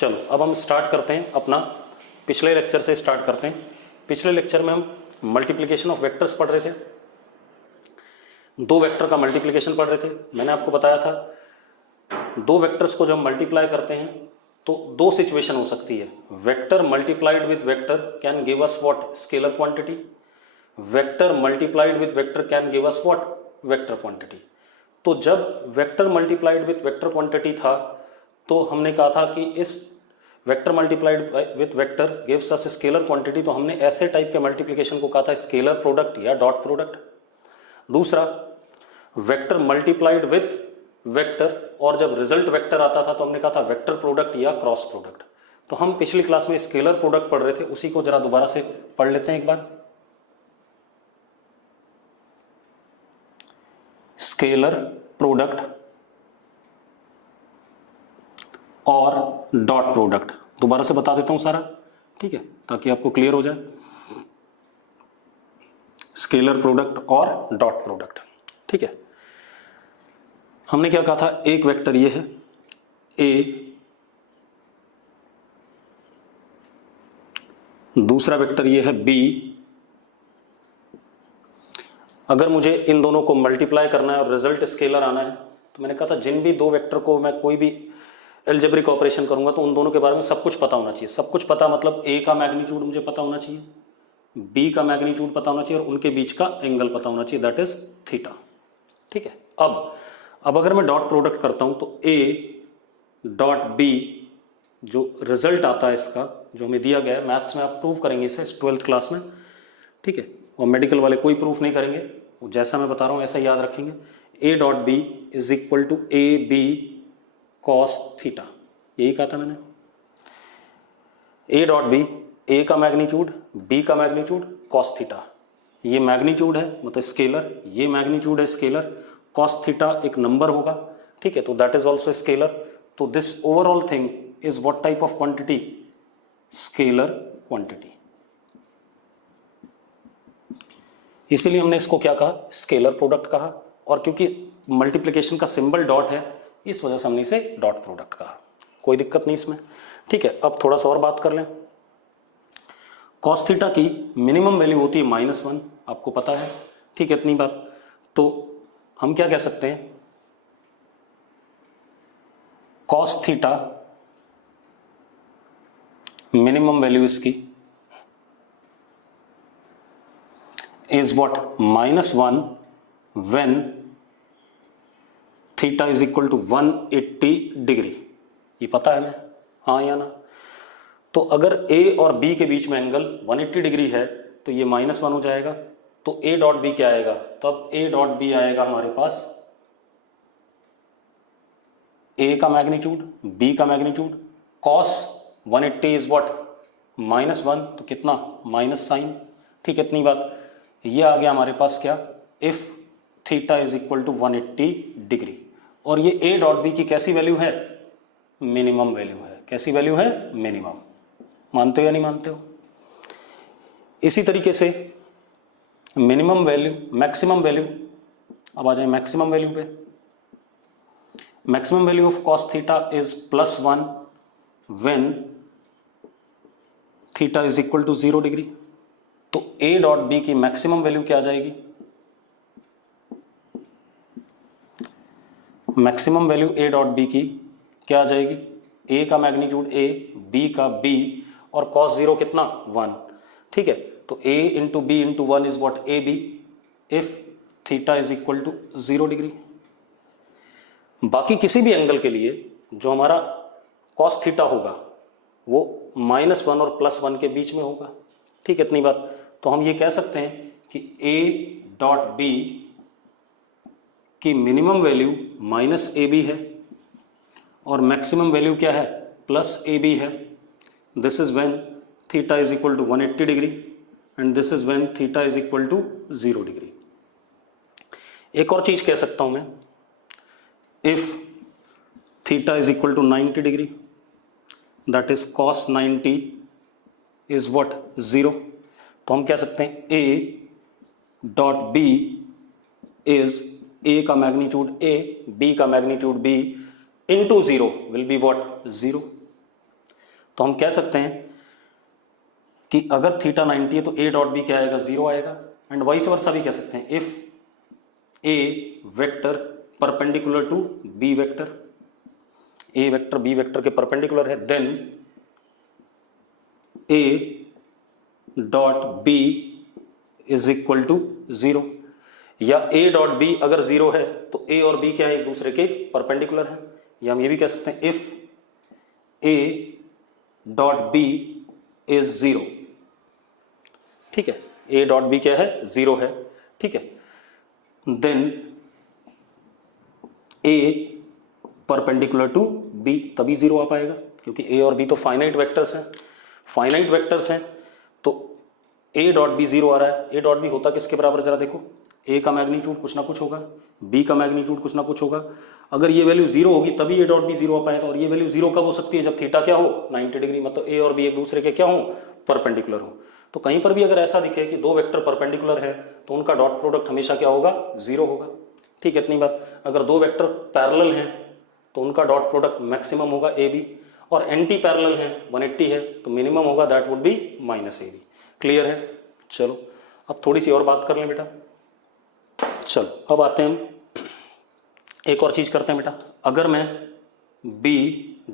चलो अब हम स्टार्ट करते हैं अपना पिछले लेक्चर से स्टार्ट करते हैं। पिछले लेक्चर में हम मल्टीप्लिकेशन ऑफ वेक्टर्स पढ़ रहे थे, दो वेक्टर का मल्टीप्लिकेशन पढ़ रहे थे। मैंने आपको बताया था दो वेक्टर्स को जब हम मल्टीप्लाई करते हैं तो दो सिचुएशन हो सकती है। Vector multiplied with vector can give us what, scalar quantity. Vector multiplied with vector can give us what, vector quantity. तो जब vector multiplied with vector quantity था तो हमने कहा था कि इस vector multiplied with vector gives us scalar quantity, तो हमने ऐसे टाइप के मल्टीप्लिकेशन को कहा था स्केलर प्रोडक्ट या डॉट प्रोडक्ट। दूसरा, वेक्टर मल्टीप्लाइड विद वेक्टर और जब रिजल्ट वेक्टर आता था तो हमने कहा था वेक्टर प्रोडक्ट या क्रॉस प्रोडक्ट। तो हम पिछली क्लास में स्केलर प्रोडक्ट पढ़ रहे थे, उसी को जरा दोबारा से पढ़ लेते हैं एक बार। स्केलर प्रोडक्ट और डॉट प्रोडक्ट दोबारा से बता देता हूं सारा, ठीक है, ताकि आपको क्लियर हो जाए। स्केलर प्रोडक्ट और डॉट प्रोडक्ट, ठीक है। हमने क्या कहा था, एक वेक्टर ये है ए, दूसरा वेक्टर ये है बी। अगर मुझे इन दोनों को मल्टीप्लाई करना है और रिजल्ट स्केलर आना है तो मैंने कहा था जिन भी दो वेक्टर को मैं कोई भी एल्जेब्रिक ऑपरेशन करूंगा तो उन दोनों के बारे में सब कुछ पता होना चाहिए। सब कुछ पता मतलब ए का मैग्नीट्यूड मुझे पता होना चाहिए, बी का मैग्नीट्यूड पता होना चाहिए और उनके बीच का एंगल पता होना चाहिए, दैट इज थीटा, ठीक है। अब अगर मैं डॉट प्रोडक्ट करता हूं तो ए डॉट बी, जो रिजल्ट आता है इसका, जो हमें दिया गया है, मैथ्स में आप प्रूव करेंगे इसे 12th क्लास में, ठीक है। और मेडिकल वाले कोई प्रूफ नहीं करेंगे, जैसा मैं बता रहा हूं ऐसा याद रखेंगे। A dot B is equal to A B cos theta, यही कहा था मैंने। ए डॉट बी, ए का मैग्नीट्यूड, बी का मैग्नीट्यूड, कॉस थीटा। ये मैग्नीट्यूड है मतलब स्केलर, ये मैग्नीट्यूड है स्केलर, कॉस थीटा एक नंबर होगा, ठीक है, तो दैट इज ऑल्सो स्केलर। तो this overall thing is what type of quantity, scalar quantity. इसीलिए हमने इसको क्या कहा, स्केलर प्रोडक्ट कहा। और क्योंकि मल्टीप्लिकेशन का सिंबल डॉट है इस वजह से हमने इसे डॉट प्रोडक्ट कहा। कोई दिक्कत नहीं इसमें, ठीक है। अब थोड़ा सा और बात कर लें। कॉस थीटा की मिनिमम वैल्यू होती है -1, आपको पता है, ठीक है, इतनी बात। तो हम क्या कह सकते हैं, कॉस थीटा मिनिमम वैल्यू इसकी is what, -1 when theta is equal to 180 degree. ये पता है ना, हाँ या ना। तो अगर ए और बी के बीच में एंगल 180 डिग्री है तो ये -1 हो जाएगा। तो ए डॉट बी क्या आएगा, तब ए डॉट बी आएगा हमारे पास ए का मैग्नीट्यूड, बी का मैग्नीट्यूड, कॉस 180 इज व्हाट, -1, तो कितना, माइनस साइन, ठीक है, इतनी बात। ये आ गया हमारे पास क्या, if theta is equal to 180 degree. और ये ए डॉट बी की कैसी वैल्यू है, मिनिमम वैल्यू है। कैसी वैल्यू है, मिनिमम। मानते हो या नहीं मानते हो। इसी तरीके से मिनिमम वैल्यू, मैक्सिमम वैल्यू, अब आ जाए मैक्सिमम वैल्यू पे। Maximum value of cos theta is +1 when theta is equal to 0 degree. तो ए डॉट बी की मैक्सिमम वैल्यू क्या आ जाएगी, maximum value A dot B की क्या आ जाएगी, ए का मैग्नीट्यूड ए, बी का बी, और कॉस 0 कितना, 1, ठीक है। तो A into B into 1 is what, A B, if theta is equal to 0 degree. बाकी किसी भी एंगल के लिए जो हमारा कॉस थीटा होगा वो -1 और +1 के बीच में होगा, ठीक है, इतनी बात। तो हम ये कह सकते हैं कि ए डॉट बी की मिनिमम वैल्यू -AB है और मैक्सिमम वैल्यू क्या है, +AB है। This is when theta is equal to 180 degree and this is when theta is equal to 0 degree. एक और चीज कह सकता हूं मैं, if theta is equal to 90 degree, that is cos 90 is what, 0। तो हम कह सकते हैं A dot B is A का मैग्नीट्यूड ए, बी का magnitude B into 0 will be what, 0। तो हम कह सकते हैं कि अगर थीटा 90 है तो ए डॉट बी क्या आएगा, 0 आएगा। एंड वाइस वर्सा भी कह सकते हैं, if A vector perpendicular to B vector, A vector B vector के परपेंडिकुलर है, then A dot B is equal to 0। या ए डॉट बी अगर 0 है तो ए और बी क्या है, एक दूसरे के परपेंडिकुलर है। या हम ये भी कह सकते हैं if A dot B is 0, ठीक है, ए डॉट बी क्या है, 0 है, ठीक है, then A perpendicular to B, तभी 0 आ पाएगा, क्योंकि ए और बी तो फाइनाइट वेक्टर्स हैं, फाइनाइट वेक्टर्स हैं, तो ए डॉट बी 0 आ रहा है। ए डॉट बी होता किसके बराबर, जरा देखो, ए का मैग्नीट्यूड कुछ ना कुछ होगा, बी का मैग्नीट्यूड कुछ ना कुछ होगा। अगर ये वैल्यू 0 होगी तभी ए डॉट बी 0 आ पाएगा, और ये वैल्यू 0 कब हो सकती है, जब थीटा क्या हो, 90 डिग्री, मतलब ए और बी एक दूसरे के क्या हो, परपेंडिकुलर हो। तो कहीं पर भी अगर ऐसा दिखे कि दो वेक्टर परपेंडिकुलर है तो उनका डॉट प्रोडक्ट हमेशा क्या होगा, 0 होगा, ठीक है, इतनी बात। अगर दो वेक्टर पैरेलल हैं तो उनका डॉट प्रोडक्ट मैक्सिमम होगा ए बी, और एंटी पैरेलल है 180 है तो मिनिमम होगा, that would be minus A B. Clear है? चलो अब थोड़ी सी और बात कर लें बेटा। चलो अब आते हैं हम एक और चीज करते हैं बेटा। अगर मैं b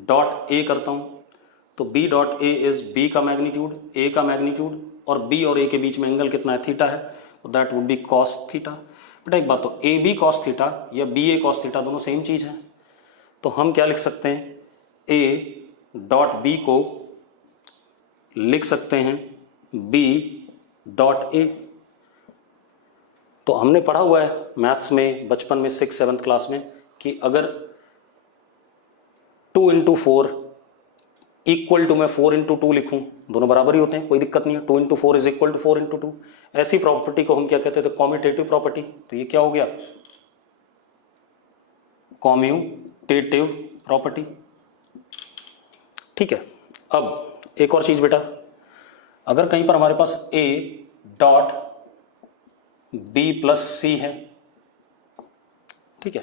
डॉट ए करता हूं तो b dot A is b का मैग्नीट्यूड, a का मैग्नीट्यूड, और b और a के बीच में एंगल कितना है, थीटा है, तो that would B cos theta. बेटा एक बात, तो ए बी कॉस थीटा या बी ए कॉस थीटा दोनों सेम चीज है, तो हम क्या लिख सकते हैं, a डॉट बी को लिख सकते हैं b डॉट ए। तो हमने पढ़ा हुआ है मैथ्स में बचपन में 6th-7th क्लास में कि अगर 2 इंटू 4 इक्वल टू मैं 4 इंटू 2 लिखूं, दोनों बराबर ही होते हैं, कोई दिक्कत नहीं है, 2 into 4 is equal to 4 into 2। ऐसी प्रॉपर्टी को हम क्या कहते थे, कॉम्यूटेटिव प्रॉपर्टी। तो ये क्या हो गया, कॉम्यूटेटिव प्रॉपर्टी, ठीक है। अब एक और चीज बेटा, अगर कहीं पर हमारे पास a डॉट बी प्लस सी है, ठीक है,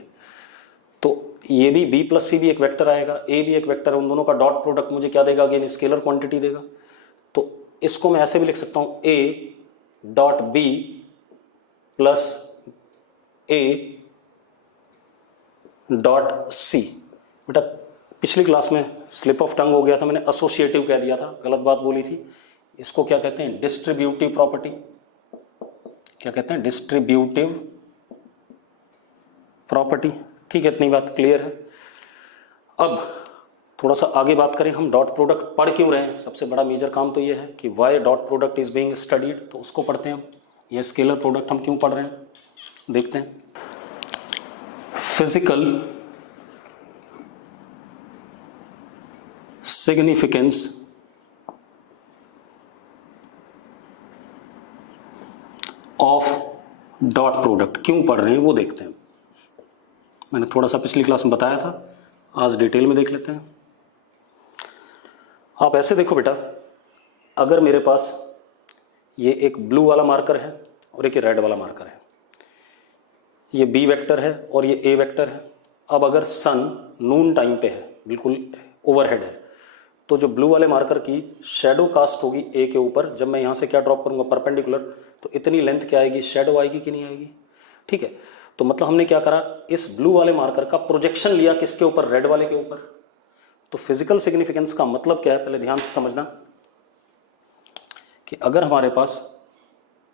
तो ये भी b प्लस सी भी एक वेक्टर आएगा, a भी एक वेक्टर है, उन दोनों का डॉट प्रोडक्ट मुझे क्या देगा, अगेन स्केलर क्वांटिटी देगा। तो इसको मैं ऐसे भी लिख सकता हूं, a dot B plus a dot C. बेटा पिछली क्लास में स्लिप ऑफ टंग हो गया था, मैंने एसोसिएटिव कह दिया था, गलत बात बोली थी। इसको क्या कहते हैं, डिस्ट्रीब्यूटिव प्रॉपर्टी। क्या कहते हैं, डिस्ट्रीब्यूटिव प्रॉपर्टी, ठीक है, इतनी बात क्लियर है। अब थोड़ा सा आगे बात करें, हम डॉट प्रोडक्ट पढ़ क्यों रहे हैं, सबसे बड़ा मेजर काम तो ये है कि why dot product is being studied, तो उसको पढ़ते हैं हम। ये स्केलर प्रोडक्ट हम क्यों पढ़ रहे हैं, देखते हैं। Physical significance of dot product क्यों पढ़ रहे हैं वो देखते हैं। मैंने थोड़ा सा पिछली क्लास में बताया था, आज डिटेल में देख लेते हैं। आप ऐसे देखो बेटा, अगर मेरे पास ये एक ब्लू वाला मार्कर है और एक रेड वाला मार्कर है, ये बी वेक्टर है और ये ए वेक्टर है। अब अगर सन नून टाइम पे है, बिल्कुल ओवरहेड है, तो जो ब्लू वाले मार्कर की शेडो कास्ट होगी ए के ऊपर, जब मैं यहाँ से क्या ड्रॉप करूँगा, परपेंडिकुलर, तो इतनी लेंथ क्या आएगी, शेडो आएगी कि नहीं आएगी, ठीक है। तो मतलब हमने क्या करा, इस ब्लू वाले मार्कर का प्रोजेक्शन लिया किसके ऊपर, रेड वाले के ऊपर। तो फिजिकल सिग्निफिकेंस का मतलब क्या है, पहले ध्यान से समझना कि अगर हमारे पास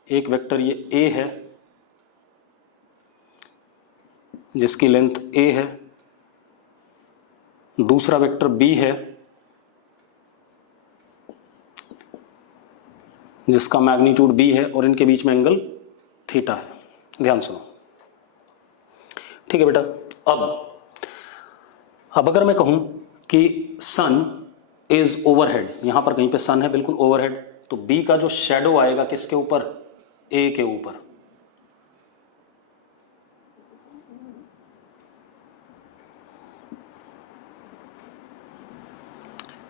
एक वेक्टर ये ए है जिसकी लेंथ ए है, दूसरा वेक्टर बी है जिसका मैग्नीट्यूड b है, और इनके बीच में एंगल थीटा है, ध्यान सुनो, ठीक है बेटा। अब अगर मैं कहूं कि सन इज ओवरहेड, यहां पर कहीं पे सन है बिल्कुल ओवरहेड, तो b का जो शेडो आएगा किसके ऊपर, a के ऊपर।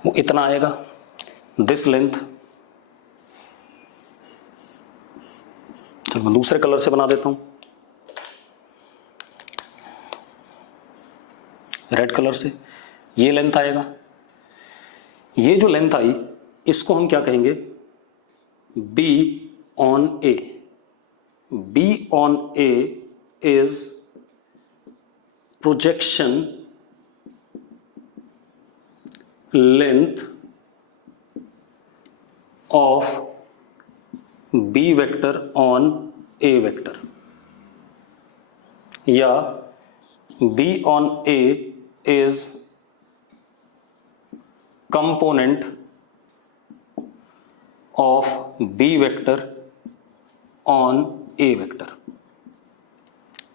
वो इतना आएगा, दिस लेंथ। चलो मैं दूसरे कलर से बना देता हूं, रेड कलर से। ये लेंथ आएगा, ये जो लेंथ आई इसको हम क्या कहेंगे, B on A. B on A is projection length of B vector on A vector, या B on A is component of B vector on A vector.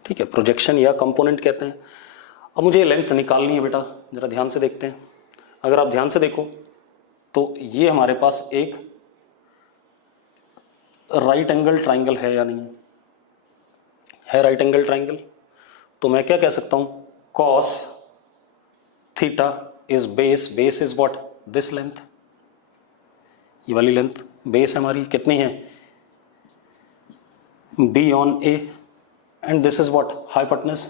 ठीक है, प्रोजेक्शन या कंपोनेंट कहते हैं। अब मुझे लेंथ निकालनी है बेटा, जरा ध्यान से देखते हैं। अगर आप ध्यान से देखो तो ये हमारे पास एक राइट एंगल ट्राइंगल है या नहीं है, राइट एंगल ट्राइंगल। तो मैं क्या कह सकता हूं, cos theta is base, base is what, this length, ये वाली लेंथ बेस हमारी कितनी है, B on A, and this is what, hypotenuse,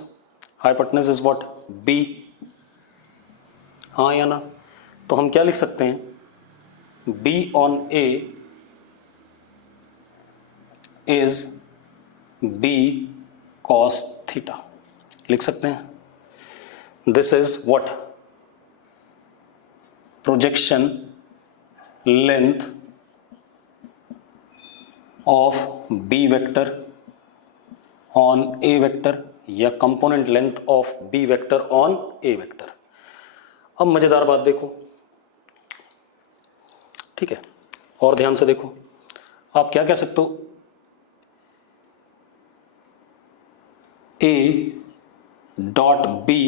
hypotenuse is what, B. हाँ या ना? तो हम क्या लिख सकते हैं, B on A is B cos theta, लिख सकते हैं। This is what, projection length of B vector on A vector, या component length of B vector on A vector. अब मजेदार बात देखो, ठीक है, और ध्यान से देखो, आप क्या कह सकते हो, A dot B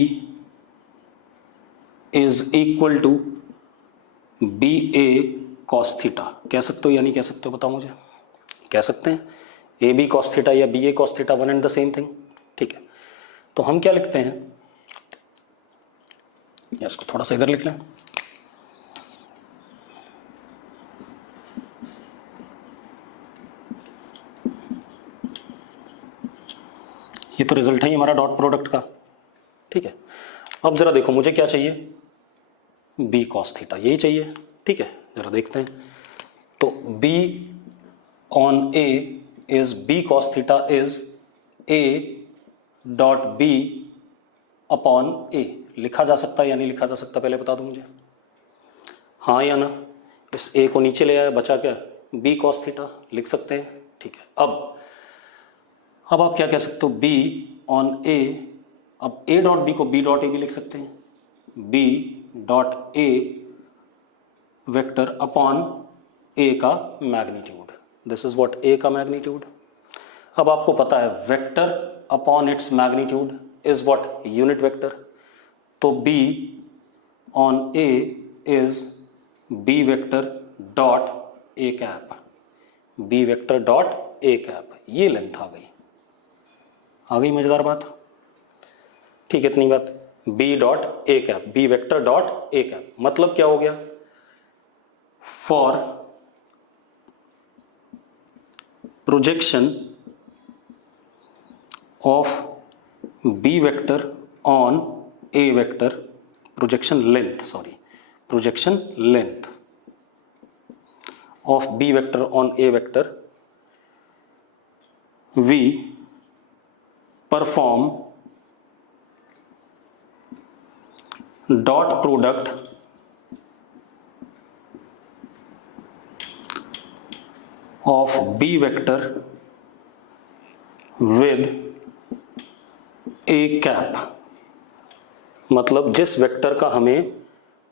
is equal to B A cos theta, कह सकते हो या नहीं कह सकते हो, बताओ मुझे। कह सकते हैं, ए बी कॉस थीटा या B A cos theta, one and the same thing. ठीक है, तो हम क्या लिखते हैं, इसको थोड़ा सा इधर लिख लें। ये तो रिजल्ट है हमारा डॉट प्रोडक्ट का। ठीक है, अब जरा देखो मुझे क्या चाहिए, बी कॉस थीटा, यही चाहिए। ठीक है, जरा देखते हैं। तो B on A is B cos theta is A dot B upon A. लिखा जा सकता है या नहीं लिखा जा सकता, पहले बता दो मुझे, हाँ या ना। इस ए को नीचे ले आया, बचा क्या, बी कॉस थीटा, लिख सकते हैं। ठीक है, अब आप क्या कह सकते हो, बी ऑन ए, अब ए डॉट बी को बी डॉट ए भी लिख सकते हैं, B dot A vector upon A का magnitude, this is what, A का मैग्नीट्यूड। अब आपको पता है vector upon its magnitude is what, unit vector. तो B on A is B vector dot A cap, B vector dot A cap, ये length आ गई मजेदार बात। ठीक है, इतनी बात, B dot A cap, B vector dot A cap, मतलब क्या हो गया, for projection of B vector on A vector, projection length of B vector on A vector, we perform dot product of B vector with A cap. मतलब जिस vector का हमें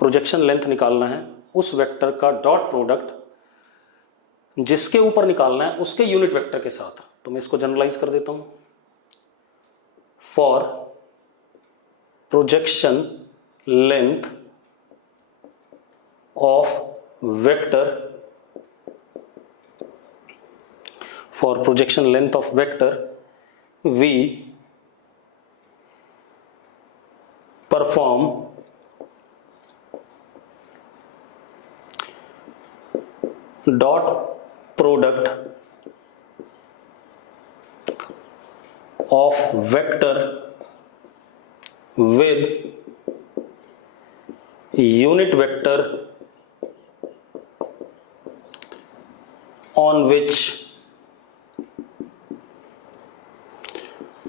projection length निकालना है, उस वेक्टर का डॉट प्रोडक्ट जिसके ऊपर निकालना है उसके यूनिट वेक्टर के साथ। तो मैं इसको जनरलाइज कर देता हूं, for projection length of vector, for projection length of vector we perform dot product of vector with unit vector on which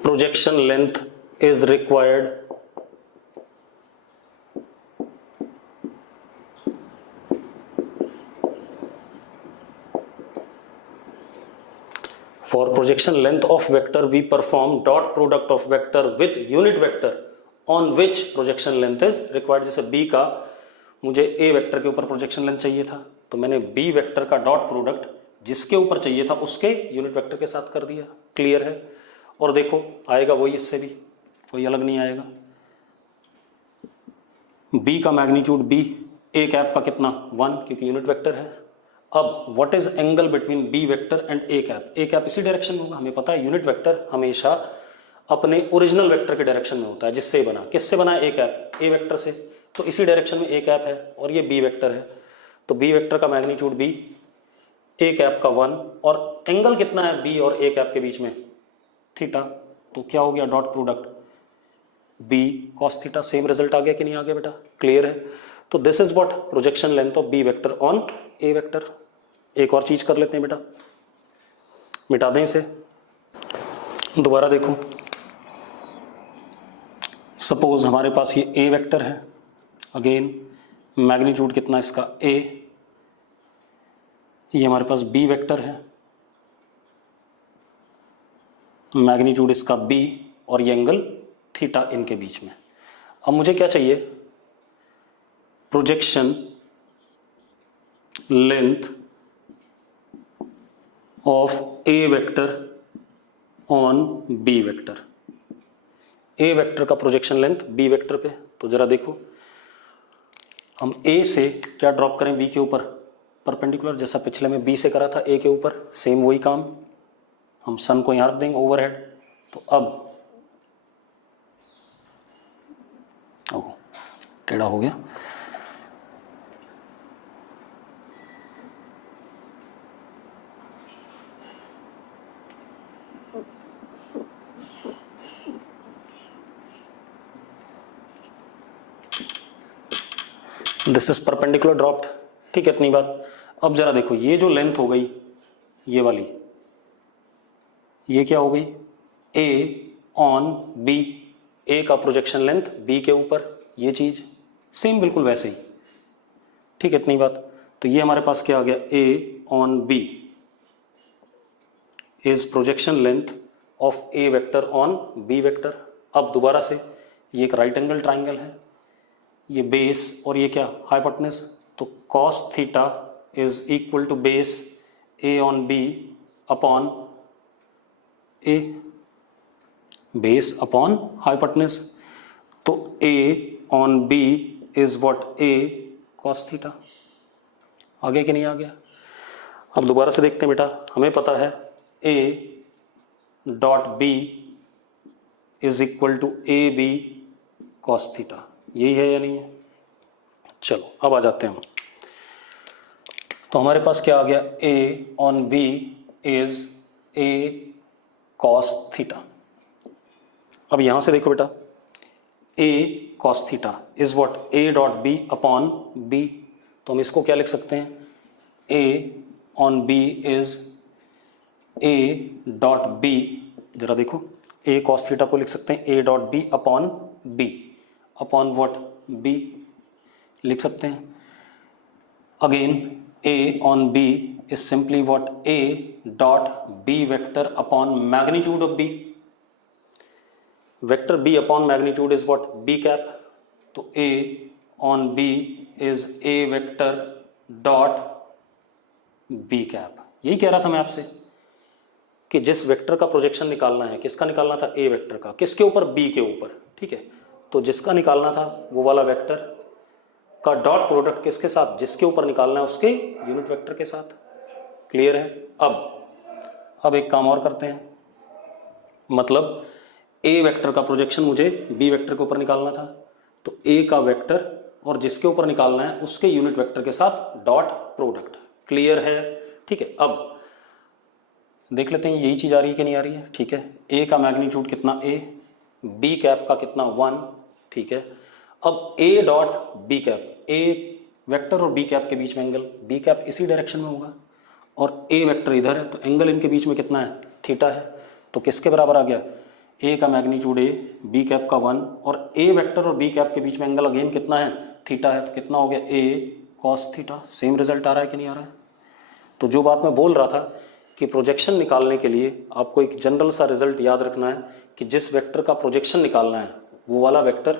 projection length is required for projection length of vector we perform dot product of vector with unit vector on which projection length is required। जैसे b का मुझे a vector के ऊपर projection length चाहिए था तो मैंने b vector का डॉट प्रोडक्ट जिसके ऊपर चाहिए था उसके यूनिट वेक्टर के साथ कर दिया। क्लियर है। और देखो आएगा वही, इससे भी कोई अलग नहीं आएगा। b का मैग्नीट्यूड b, a कैप का कितना 1 क्योंकि यूनिट वेक्टर है। अब what is angle between b vector and a cap? a cap इसी डायरेक्शन में होगा, हमें पता है यूनिट वेक्टर हमेशा अपने ओरिजिनल वेक्टर के डायरेक्शन में होता है। जिससे बना, किससे बना a कैप? a वेक्टर से, तो इसी डायरेक्शन में a कैप है और ये b वेक्टर है। तो b वेक्टर का मैग्नीट्यूड b, a कैप का 1, और एंगल कितना है b और a कैप के बीच में? थीटा। तो क्या हो गया dot product b cos theta. Same result आ गया कि नहीं आ गया बेटा? क्लियर है। तो this is what projection length of b vector on a vector. एक और चीज कर लेते हैं बेटा, मिटा दें इसे। दोबारा देखो, सपोज हमारे पास ये a वेक्टर है, अगेन मैग्नीट्यूड कितना इसका a, ये हमारे पास b वेक्टर है, मैग्नीट्यूड इसका b, और ये एंगल थीटा इनके बीच में। अब मुझे क्या चाहिए? Projection length of a vector on b vector. a vector का प्रोजेक्शन लेंथ b वेक्टर पे। तो जरा देखो, हम a से क्या ड्रॉप करें b के ऊपर? परपेंडिकुलर, जैसा पिछले में b से करा था a के ऊपर, सेम वही काम। हम सन को यहां रख देंगे ओवरहेड। तो अब टेढ़ा हो गया। This is perpendicular dropped. ठीक है, इतनी बात। अब जरा देखो, ये जो लेंथ हो गई ये वाली, ये क्या हो गई? a ऑन b, a का प्रोजेक्शन लेंथ b के ऊपर, ये चीज सेम बिल्कुल वैसे ही। ठीक है, इतनी बात। तो ये हमारे पास क्या आ गया? a on b is projection length of a vector on b vector. अब दोबारा से, ये एक राइट एंगल ट्राइंगल है, ये बेस और ये क्या? हाइपोटेनस। तो cos theta is equal to base a on b upon a, base upon hypotenuse. तो a on b is what? a cos theta. आ गया कि नहीं आ गया? अब दोबारा से देखते हैं बेटा, हमें पता है a dot b is equal to A B cos theta. यही है या नहीं है? चलो अब आ जाते हैं हम। तो हमारे पास क्या आ गया? a on b is a cos theta. अब यहां से देखो बेटा, a cos theta is what? a dot b upon b। तो हम इसको क्या लिख सकते हैं? a on b is a dot b, जरा देखो, a cos थीटा को लिख सकते हैं a dot b upon b, upon what? b लिख सकते हैं। Again a on b is simply what? a dot b vector upon magnitude of b। Vector b upon magnitude is what? b cap. तो a on b is a vector dot b cap. यही कह रहा था मैं आपसे कि जिस vector का प्रोजेक्शन निकालना है, किसका निकालना था? a वेक्टर का। किसके ऊपर? b के ऊपर। ठीक है, तो जिसका निकालना था वो वाला वेक्टर का डॉट प्रोडक्ट किसके साथ? जिसके ऊपर निकालना है उसके यूनिट वेक्टर के साथ। क्लियर है। अब एक काम और करते हैं, मतलब a वेक्टर का प्रोजेक्शन मुझे b वेक्टर के ऊपर निकालना था, तो a का वेक्टर और जिसके ऊपर निकालना है उसके यूनिट वेक्टर के साथ डॉट प्रोडक्ट। क्लियर है। ठीक है, अब देख लेते हैं यही चीज आ रही है कि नहीं आ रही है। ठीक है, a का मैग्नीट्यूड कितना? a, b कैप का कितना? 1। ठीक है, अब a dot b cap, a vector और b कैप के बीच में एंगल, b कैप इसी डायरेक्शन में होगा। और ए वेक्टर इधर है, तो एंगल इनके बीच में कितना है, थीटा है। तो किसके बराबर आ गया, ए का मैग्नीट्यूड ए, बी कैप का 1, और ए वेक्टर और बी कैप के बीच में एंगल अगेन कितना है, थीटा है। तो कितना हो गया, ए कॉस थीटा। सेम रिजल्ट आ रहा है कि नहीं आ रहा है। तो जो बात मैं बोल रहा था कि प्रोजेक्शन निकालने के लिए आपको एक जनरल सा रिजल्ट याद रखना है कि जिस वेक्टर का प्रोजेक्शन निकालना है वो वाला वेक्टर,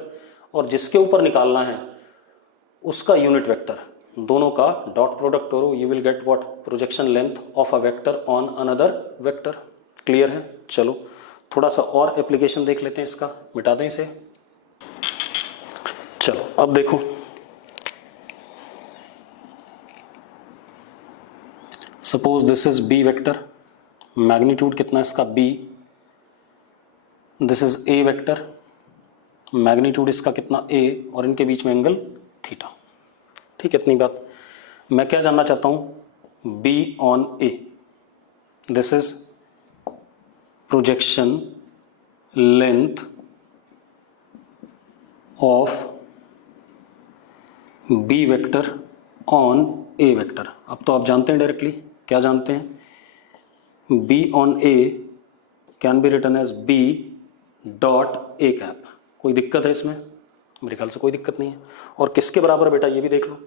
और जिसके ऊपर निकालना है उसका यूनिट वेक्टर, दोनों का डॉट प्रोडक्ट करो, you will get what, projection length of a vector on another vector. Clear है। चलो थोड़ा सा और एप्लीकेशन देख लेते हैं इसका, मिटा दें इसे। चलो अब देखो, suppose this is B vector, magnitude कितना है इसका B, this is A vector, magnitude इसका कितना ए, और इनके बीच में एंगल थीटा। ठीक है, इतनी बात। मैं क्या जानना चाहता हूं, B on A, this is projection length of B vector on A vector. अब तो आप जानते हैं डायरेक्टली, क्या जानते हैं, B on A can be written as B dot A cap. कोई दिक्कत है इसमें, मेरे ख्याल से कोई दिक्कत नहीं है। और किसके बराबर बेटा, ये भी देख लो,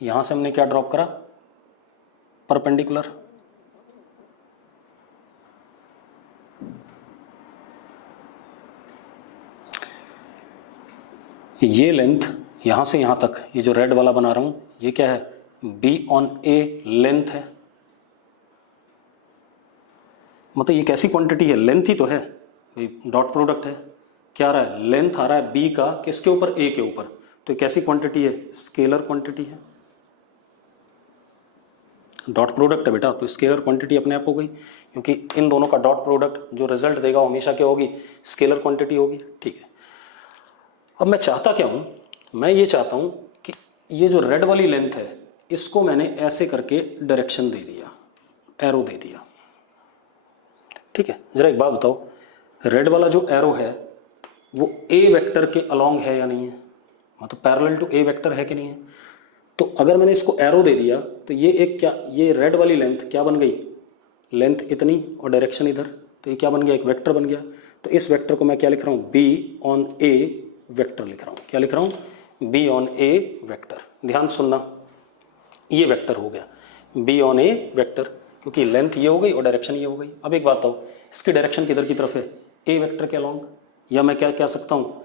यहां से हमने क्या ड्रॉप करा, परपेंडिकुलर। ये लेंथ यहां से यहां तक, ये जो रेड वाला बना रहा हूं, ये क्या है, बी ऑन ए लेंथ है। मतलब ये कैसी क्वांटिटी है, लेंथ ही तो है, डॉट प्रोडक्ट है। क्या आ रहा है, लेंथ आ रहा है बी का किसके ऊपर, ए के ऊपर। तो ये कैसी क्वांटिटी है, स्केलर क्वांटिटी है। डॉट प्रोडक्ट है बेटा, तो स्केलर क्वांटिटी अपने आप हो गई, क्योंकि इन दोनों का डॉट प्रोडक्ट जो रिजल्ट देगा वो हमेशा क्या होगी, स्केलर क्वांटिटी होगी। ठीक है, अब मैं चाहता क्या हूं, मैं ये चाहता हूं कि ये जो रेड वाली लेंथ है इसको मैंने ऐसे करके डायरेक्शन दे दिया, एरो दे दिया। ठीक है, जरा एक बात बताओ, रेड वाला जो एरो है वो ए वेक्टर के अलोंग है या नहीं है, मतलब पैरेलल टू ए वेक्टर है कि नहीं है। तो अगर मैंने इसको एरो दे दिया तो ये एक क्या, ये रेड वाली लेंथ क्या बन गई, लेंथ इतनी और डायरेक्शन इधर, तो ये क्या बन गया, एक वेक्टर बन गया। तो इस वेक्टर को मैं क्या लिख रहा हूँ, बी ऑन ए वेक्टर लिख रहा हूँ। क्या लिख रहा हूँ, बी ऑन ए वेक्टर। ध्यान सुनना, ये वेक्टर हो गया बी ऑन ए वेक्टर, क्योंकि लेंथ ये हो गई और डायरेक्शन ये हो गई। अब एक बात बताओ, इसकी डायरेक्शन किधर की तरफ है, ए वेक्टर के अलोंग। या मैं क्या कह सकता हूँ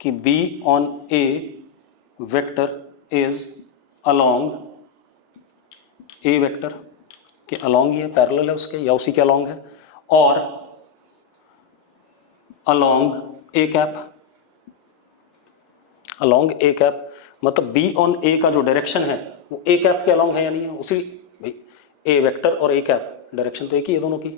कि B on A vector is along A vector के अलोंग ही है, पैरेलल है उसके, या उसी के अलोंग है, और along A cap, along A cap. मतलब बी ऑन ए का जो डायरेक्शन है वो ए कैप के अलोंग है या नहीं है, उसी भाई ए वेक्टर और ए कैप डायरेक्शन तो एक ही है दोनों की,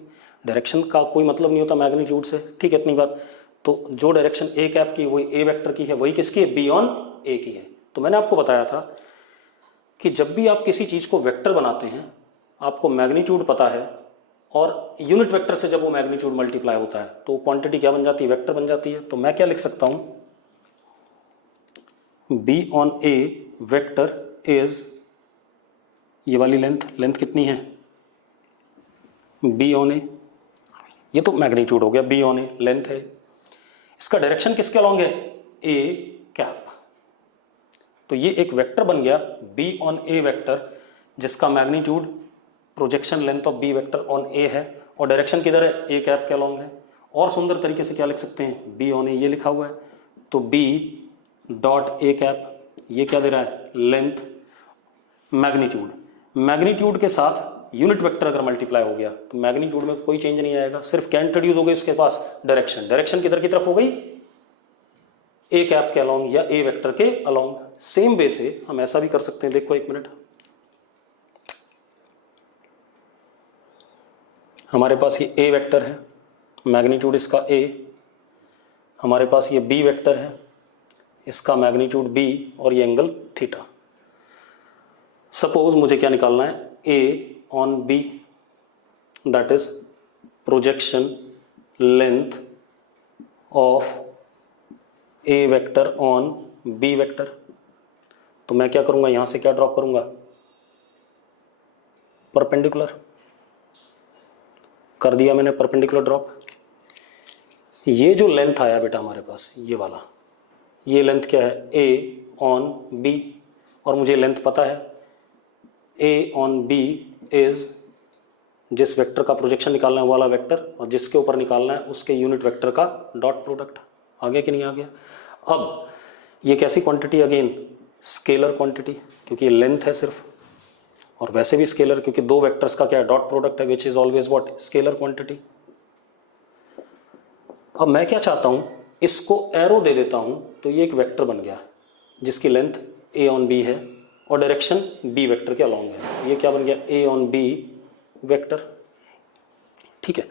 डायरेक्शन का कोई मतलब नहीं होता मैग्नीट्यूड से। ठीक है, इतनी बात। तो जो डायरेक्शन ए कैप की वही ए वेक्टर की है, वही किसकी है, बी ऑन ए की है। तो मैंने आपको बताया था कि जब भी आप किसी चीज को वेक्टर बनाते हैं, आपको मैग्नीट्यूड पता है, और यूनिट वेक्टर से जब वो मैग्नीट्यूड मल्टीप्लाई होता है तो क्वांटिटी क्या बन जाती है, वेक्टर बन जाती है। तो मैं क्या लिख सकता हूं, B on A vector is, ये वाली लेंथ कितनी है, बी ऑन ए, ये तो मैग्नीट्यूड हो गया, बी ऑन ए लेंथ है, इसका डायरेक्शन किसके अलोंग है, ए कैप। तो ये एक वेक्टर बन गया बी ऑन ए वेक्टर, जिसका magnitude projection length of B vector on A है, और डायरेक्शन किधर है, ए कैप के अलोंग है। और सुंदर तरीके से क्या लिख सकते हैं, बी ऑन ए ये लिखा हुआ है, तो बी डॉट ए कैप, ये क्या दे रहा है, लेंथ, मैग्नीट्यूड। मैग्नीट्यूड के साथ यूनिट वेक्टर अगर मल्टीप्लाई हो गया तो मैग्नीट्यूड में कोई चेंज नहीं आएगा, सिर्फ क्या इंट्रोड्यूस हो गई उसके पास, डायरेक्शन। डायरेक्शन किधर की तरफ हो गई, ए कैप के अलोंग या ए वेक्टर के अलोंग। सेम वे से हम ऐसा भी कर सकते हैं, देखो एक मिनट, हमारे पास ये ए वेक्टर है, मैग्नीट्यूड इसका ए, हमारे पास ये बी वेक्टर है, इसका मैग्नीट्यूड बी, और ये एंगल थीटा। सपोज मुझे क्या निकालना है, A on B, that is projection length of A vector on B vector. तो मैं क्या करूंगा, यहां से क्या ड्रॉप करूंगा, परपेंडिकुलर कर दिया मैंने, परपेंडिकुलर ड्रॉप। ये जो लेंथ आया बेटा हमारे पास, ये वाला, ये लेंथ क्या है, ए ऑन बी, और मुझे लेंथ पता है ए ऑन बी इज जिस वेक्टर का प्रोजेक्शन निकालना है वो वाला वेक्टर, और जिसके ऊपर निकालना है उसके यूनिट वेक्टर का डॉट प्रोडक्ट। आ गया कि नहीं आ गया? अब ये कैसी क्वांटिटी, अगेन स्केलर क्वांटिटी, क्योंकि ये लेंथ है सिर्फ, और वैसे भी स्केलर क्योंकि दो वेक्टर्स का क्या है, डॉट प्रोडक्ट है, which is always what, scalar quantity. अब मैं क्या चाहता हूं, इसको एरो दे देता हूं, तो ये एक वेक्टर बन गया जिसकी लेंथ ए ऑन बी है और डायरेक्शन बी वेक्टर के अलॉन्ग है। तो ये क्या बन गया, ए ऑन बी वेक्टर। ठीक है,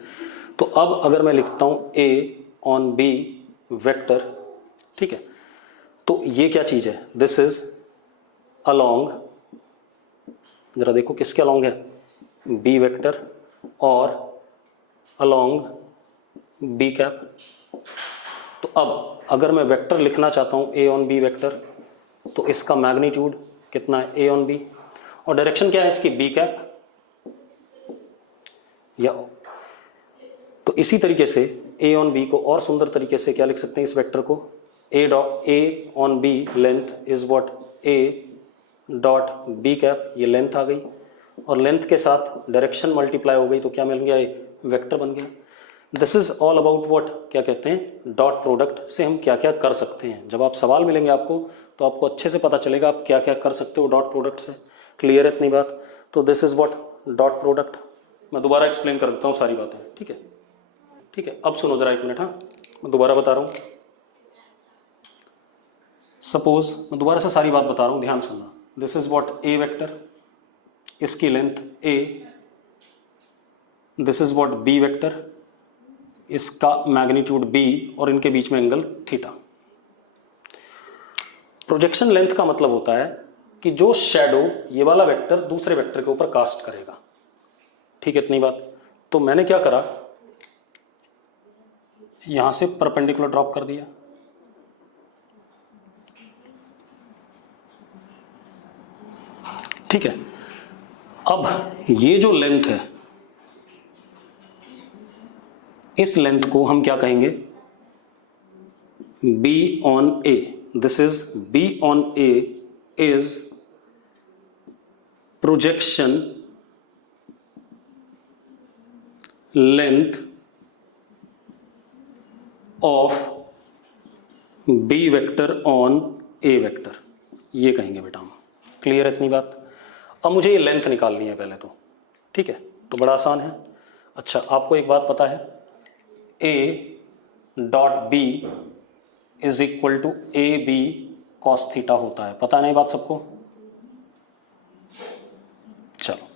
तो अब अगर मैं लिखता हूं ए ऑन बी वेक्टर, ठीक है, तो ये क्या चीज है, दिस इज अलॉन्ग, जरा देखो किसके अलॉन्ग है, बी वेक्टर और अलॉन्ग बी कैप। तो अब अगर मैं वेक्टर लिखना चाहता हूं ए ऑन बी वेक्टर, तो इसका मैग्नीट्यूड कितना है, ए ऑन बी, और डायरेक्शन क्या है इसकी, बी कैप। या तो इसी तरीके से ए ऑन बी को और सुंदर तरीके से क्या लिख सकते हैं, इस वेक्टर को, A on B length is what, A dot B cap, ये लेंथ आ गई, और लेंथ के साथ डायरेक्शन मल्टीप्लाई हो गई, तो क्या मिल गया, ये वेक्टर बन गया। This is all about what, क्या कहते हैं, डॉट प्रोडक्ट से हम क्या क्या कर सकते हैं। जब आप सवाल मिलेंगे आपको, तो आपको अच्छे से पता चलेगा आप क्या क्या कर सकते हो डॉट प्रोडक्ट से। क्लियर है इतनी बात? तो this is what, dot product. मैं दोबारा एक्सप्लेन कर देता हूँ सारी बातें, ठीक है? ठीक है, अब सुनो जरा एक मिनट, हाँ मैं दोबारा बता रहा हूँ। सपोज मैं दोबारा से सारी बात बता रहा हूँ, ध्यान सुनना। This is what, A vector, इसकी length A, this is what B vector, इसका मैग्नीट्यूड बी, और इनके बीच में एंगल थीटा। प्रोजेक्शन लेंथ का मतलब होता है कि जो शैडो ये वाला वेक्टर दूसरे वेक्टर के ऊपर कास्ट करेगा। ठीक है, इतनी बात। तो मैंने क्या करा, यहां से परपेंडिकुलर ड्रॉप कर दिया, ठीक है। अब ये जो लेंथ है, इस लेंथ को हम क्या कहेंगे, B on A. This is B on A is projection length of B vector on A vector, ये कहेंगे बेटा हम। क्लियर है इतनी बात? अब मुझे ये लेंथ निकालनी है पहले तो, ठीक है, तो बड़ा आसान है। अच्छा, आपको एक बात पता है, A dot B is equal to A B cos theta होता है, पता नहीं बात सबको? चलो,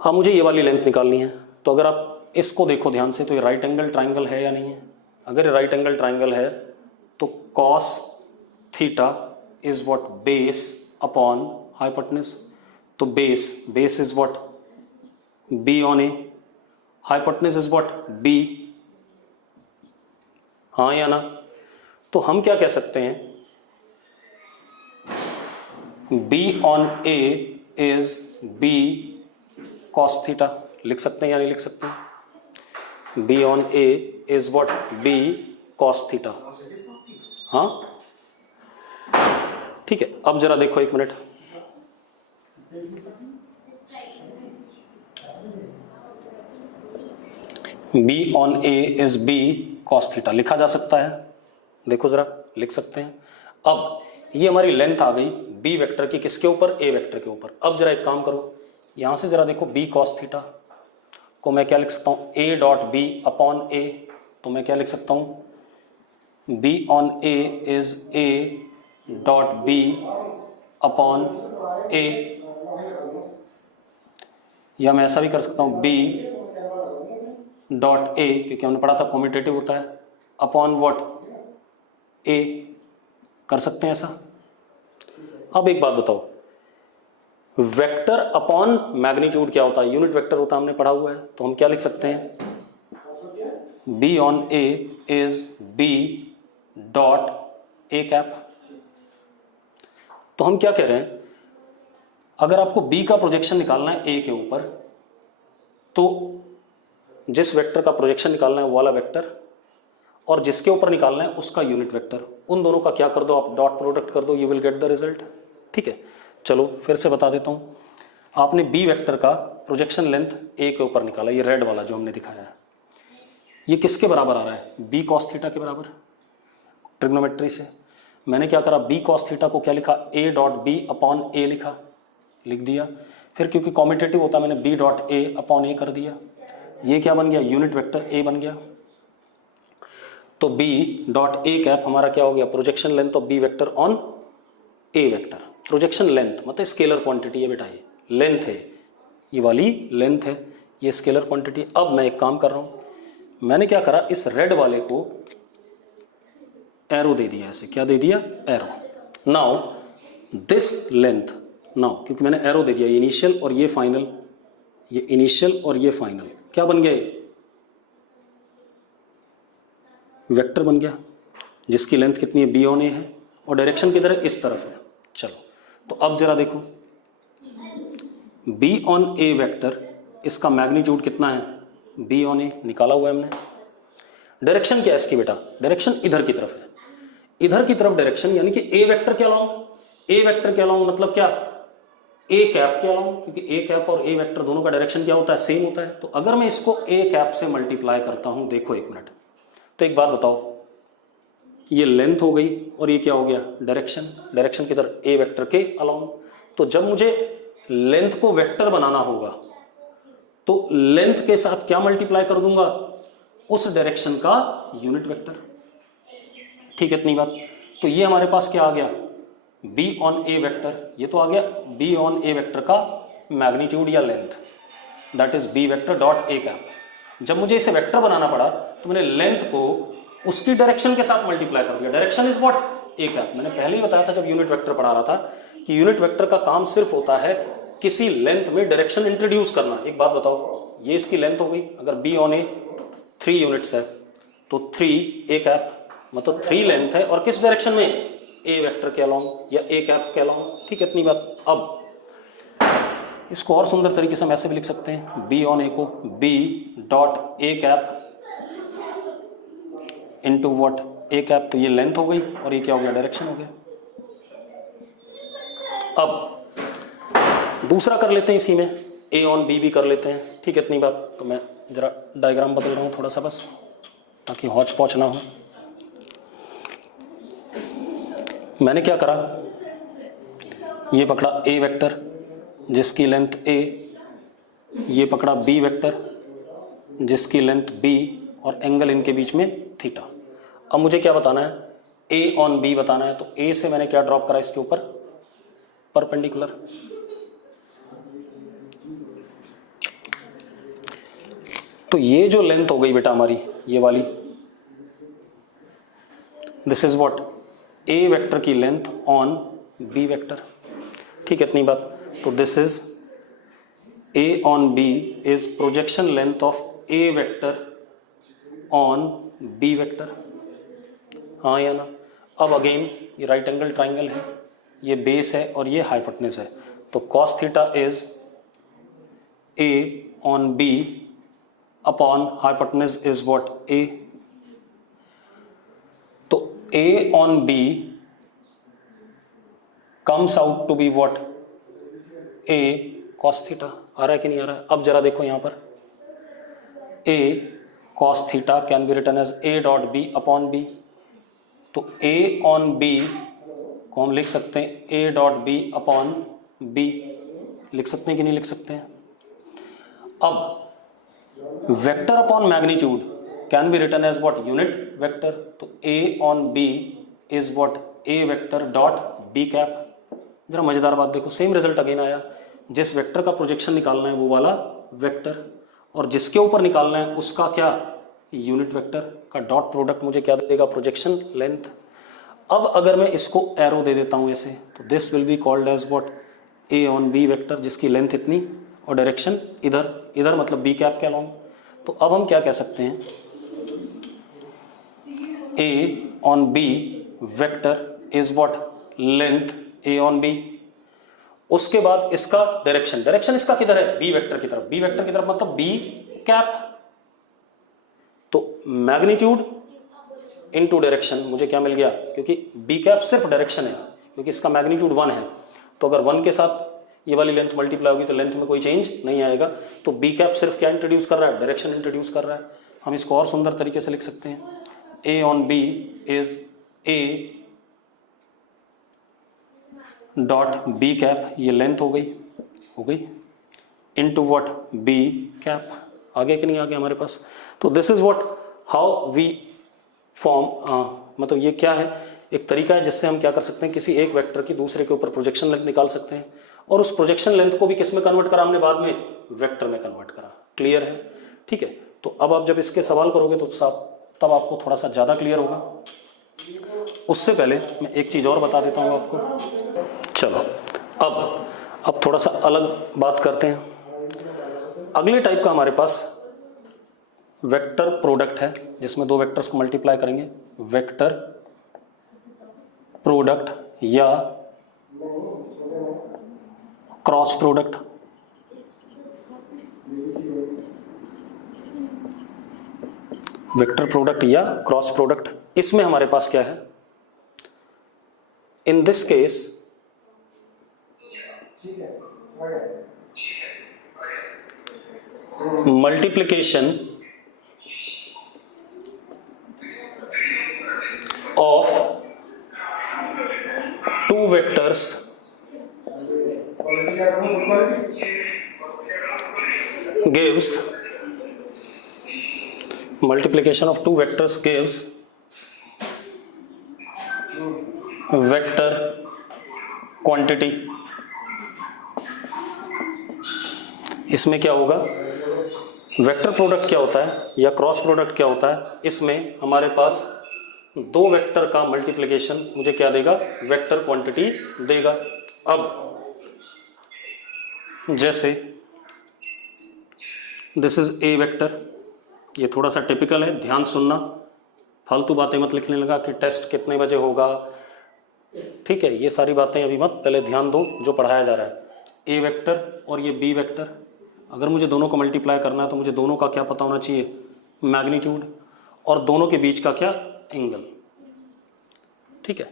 हाँ मुझे ये वाली लेंथ निकालनी है। तो अगर आप इसको देखो ध्यान से, तो ये राइट एंगल ट्राइंगल है या नहीं है? अगर ये राइट एंगल ट्राइंगल है, तो cos theta is what, base upon hypotenuse. तो base is what, B on A, hypotenuse is what, B, हाँ या ना? तो हम क्या कह सकते हैं, B on A is B cos theta, लिख सकते हैं या नहीं लिख सकते हैं? B on A is what, B cos theta, हाँ ठीक है। अब जरा देखो एक minute, B on A is B cos theta लिखा जा सकता है, देखो जरा लिख सकते हैं। अब ये हमारी लेंथ आ गई बी वेक्टर की, किसके ऊपर, ए वेक्टर के ऊपर। अब जरा एक काम करो, यहां से जरा देखो, बी कॉस थीटा को मैं क्या लिख सकता हूं, A dot B upon A. तो मैं क्या लिख सकता हूं, B on A is A dot B upon A, या मैं ऐसा भी कर सकता हूं, बी डॉट ए, क्योंकि हमने पढ़ा था कॉम्यूटेटिव होता है, अपॉन व्हाट, ए, कर सकते हैं ऐसा। अब एक बात बताओ, वेक्टर अपॉन मैग्नीट्यूड क्या होता है, यूनिट वेक्टर होता है, हमने पढ़ा हुआ है। तो हम क्या लिख सकते हैं, B on A is B dot A cap. तो हम क्या कह रहे हैं, अगर आपको बी का प्रोजेक्शन निकालना है ए के ऊपर, तो जिस वेक्टर का प्रोजेक्शन निकालना है वो वाला वेक्टर, और जिसके ऊपर निकालना है उसका यूनिट वेक्टर, उन दोनों का क्या कर दो आप, डॉट प्रोडक्ट कर दो, you will get the result. ठीक है, चलो फिर से बता देता हूं। आपने बी वेक्टर का प्रोजेक्शन लेंथ ए के ऊपर निकाला, ये रेड वाला जो हमने दिखाया है, ये किसके बराबर आ रहा है, बी कॉस थीटा के बराबर, ट्रिग्नोमेट्री से। मैंने क्या करा, बी कॉस थीटा को क्या लिखा, ए डॉट बी अपॉन ए लिखा, लिख दिया। फिर क्योंकि कॉम्यूटेटिव होता मैंने बी डॉट ए अपॉन ए कर दिया। ये क्या बन गया, यूनिट वेक्टर ए बन गया। तो बी डॉट ए कैप हमारा क्या हो गया, projection length of B vector on A vector. Projection length मतलब स्केलर क्वांटिटी है बेटा, ये लेंथ है, ये वाली लेंथ है, ये स्केलर क्वांटिटी। अब मैं एक काम कर रहा हूं, मैंने क्या करा, इस रेड वाले को एरो दे दिया, ऐसे क्या दे दिया, arrow. Now this length, now क्योंकि मैंने एरो दे दिया, ये इनिशियल और ये फाइनल, ये इनिशियल और ये फाइनल क्या बन गए, वेक्टर बन गया, जिसकी लेंथ कितनी है, बी ऑन ए है, और डायरेक्शन किधर है, इस तरफ है। चलो तो अब जरा देखो, बी ऑन ए वेक्टर, इसका मैग्नीट्यूड कितना है, बी ऑन ए निकाला हुआ है हमने। डायरेक्शन क्या है इसकी बेटा, डायरेक्शन इधर की तरफ है, इधर की तरफ डायरेक्शन, यानी कि ए वेक्टर के अलाउंग, ए वेक्टर के अलाउंग मतलब क्या, ए कैप के अलाउंग, क्योंकि ए कैप और ए वेक्टर दोनों का डायरेक्शन क्या होता है, सेम होता है। तो अगर मैं इसको ए कैप से मल्टीप्लाई करता हूं, देखो एक मिनट, तो एक बात बताओ, ये लेंथ हो गई और ये क्या हो गया, डायरेक्शन, डायरेक्शन किधर, ए वेक्टर के अलाउंग। तो जब मुझे लेंथ को वेक्टर बनाना होगा तो लेंथ के साथ क्या मल्टीप्लाई कर दूंगा, उस डायरेक्शन का यूनिट वेक्टर। ठीक है, इतनी बात। तो ये हमारे पास क्या आ गया, बी ऑन ए वेक्टर, ये तो आ गया बी ऑन ए वेक्टर का मैग्नीट्यूड या length, that is B vector dot A cap. जब मुझे इसे वेक्टर बनाना पड़ा तो मैंने लेंथ को उसकी डायरेक्शन के साथ मल्टीप्लाई कर दिया, direction is what, A cap. मैंने पहले ही बताया था जब यूनिट वेक्टर पढ़ा रहा था कि यूनिट वेक्टर का काम सिर्फ होता है किसी लेंथ में डायरेक्शन इंट्रोड्यूस करना। एक बात बताओ, ये इसकी लेंथ हो गई, अगर बी ऑन ए 3 यूनिट्स है तो 3 ए कैप मतलब 3 लेंथ है, और किस डायरेक्शन में, ए वेक्टर के अलाउंग या ए कैप के अलाउंग। ठीक है, इतनी बात। अब इसको और सुंदर तरीके से हम ऐसे भी लिख सकते हैं, बी ऑन ए को B dot A cap into what, A cap, तो ये लेंथ हो गई और ये क्या हो गया, डायरेक्शन हो गया। अब दूसरा कर लेते हैं इसी में, ए ऑन बी भी कर लेते हैं। ठीक है, इतनी बात। तो मैं जरा डायग्राम बदल रहा हूं थोड़ा सा बस, ताकि हौच पौच ना हो। मैंने क्या करा, ये पकड़ा ए वेक्टर जिसकी लेंथ ए, ये पकड़ा बी वेक्टर जिसकी लेंथ बी, और एंगल इनके बीच में थीटा। अब मुझे क्या बताना है, ए ऑन बी बताना है। तो ए से मैंने क्या ड्रॉप करा, इसके ऊपर परपेंडिकुलर। तो ये जो लेंथ हो गई बेटा हमारी, ये वाली, this is what, A vector की लेंथ ऑन बी वेक्टर। ठीक है, इतनी बात। तो this is A on B is projection length of A vector on B vector, हाँ या ना। अब अगेन ये राइट एंगल ट्राइंगल है, ये बेस है और ये हाइपोटेन्यूज है, तो cos theta is A on B upon hypotenuse is what, A. तो A on B comes out to be what, a cos theta. आ रहा है कि नहीं आ रहा है? अब जरा देखो यहां पर, a cos theta can be written as a dot b upon b। तो a ऑन b को हम लिख सकते हैं a dot b upon b, लिख सकते हैं कि नहीं लिख सकते हैं। अब vector upon magnitude can be written as what, unit vector. तो a on b is what, a vector dot b cap. जरा मजेदार बात देखो, सेम रिजल्ट अगेन आया, जिस वेक्टर का प्रोजेक्शन निकालना है वो वाला वेक्टर, और जिसके ऊपर निकालना है उसका क्या, यूनिट वेक्टर का डॉट प्रोडक्ट मुझे क्या देगा, प्रोजेक्शन लेंथ। अब अगर मैं इसको एरो दे देता हूं ऐसे, तो this will be called as what, A on B vector जिसकी लेंथ इतनी और डायरेक्शन इधर, इधर मतलब बी कैप के अलाउंग। तो अब हम क्या कह सकते हैं, A on B vector is what, length A on B, उसके बाद इसका डायरेक्शन, डायरेक्शन इसका किधर है, बी वेक्टर की तरफ, बी वेक्टर की तरफ मतलब बी कैप। तो मैग्नीट्यूड इनटू डायरेक्शन मुझे क्या मिल गया, क्योंकि बी कैप सिर्फ डायरेक्शन है, क्योंकि इसका मैग्नीट्यूड 1 है, तो अगर 1 के साथ ये वाली लेंथ मल्टीप्लाई होगी तो लेंथ में कोई चेंज नहीं आएगा। तो बी कैप सिर्फ क्या इंट्रोड्यूस कर रहा है, डायरेक्शन इंट्रोड्यूस कर रहा है। हम इसको और सुंदर तरीके से लिख सकते हैं, A on B is A dot B cap, ये लेंथ हो गई इनटू व्हाट, बी कैप। आगे कि नहीं आगे हमारे पास। तो this is what how we form, मतलब ये क्या है, एक तरीका है जिससे हम क्या कर सकते हैं, किसी एक वेक्टर की दूसरे के ऊपर प्रोजेक्शन लेंथ निकाल सकते हैं, और उस प्रोजेक्शन लेंथ को भी किस में कन्वर्ट करा हमने, बाद में वेक्टर में कन्वर्ट करा। क्लियर है, ठीक है। तो अब आप जब इसके सवाल करोगे तो तब आपको थोड़ा सा ज्यादा क्लियर होगा। उससे पहले मैं एक चीज और बता देता हूँ आपको। चलो अब थोड़ा सा अलग बात करते हैं। अगले टाइप का हमारे पास वेक्टर प्रोडक्ट है, जिसमें दो वेक्टर्स को मल्टीप्लाई करेंगे, वेक्टर प्रोडक्ट या क्रॉस प्रोडक्ट। वेक्टर प्रोडक्ट या क्रॉस प्रोडक्ट, इसमें हमारे पास क्या है, in this case multiplication of two vectors gives multiplication of two vectors gives vector quantity। इसमें क्या होगा, वेक्टर प्रोडक्ट क्या होता है या क्रॉस प्रोडक्ट क्या होता है, इसमें हमारे पास दो वेक्टर का मल्टीप्लिकेशन मुझे क्या देगा, वेक्टर क्वांटिटी देगा। अब जैसे दिस इज ए वेक्टर, ये थोड़ा सा टिपिकल है, ध्यान सुनना, फालतू बातें मत लिखने लगा कि टेस्ट कितने बजे होगा, ठीक है, ये सारी बातें अभी मत, पहले ध्यान दो जो पढ़ाया जा रहा है। ए वेक्टर और ये बी वेक्टर, अगर मुझे दोनों को मल्टीप्लाई करना है तो मुझे दोनों का क्या पता होना चाहिए, मैग्नीट्यूड, और दोनों के बीच का क्या, एंगल, ठीक है।